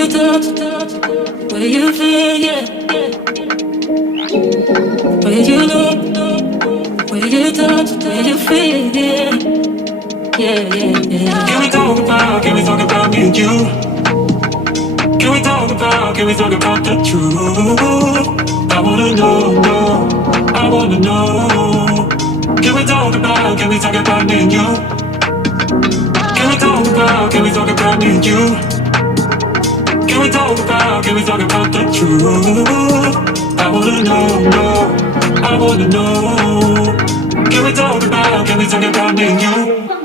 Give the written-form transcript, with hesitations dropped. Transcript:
you talk, where you feel, yeah. Where you look, where you talk, where you feel, yeah. Yeah, yeah, yeah. Can we talk about me and you? Can we talk about the truth? I wanna know, no, I wanna know. Can we talk about me and you? Can we talk about me and you? Can we talk about the truth? I wanna know, no, I wanna know. Can we talk about me and you?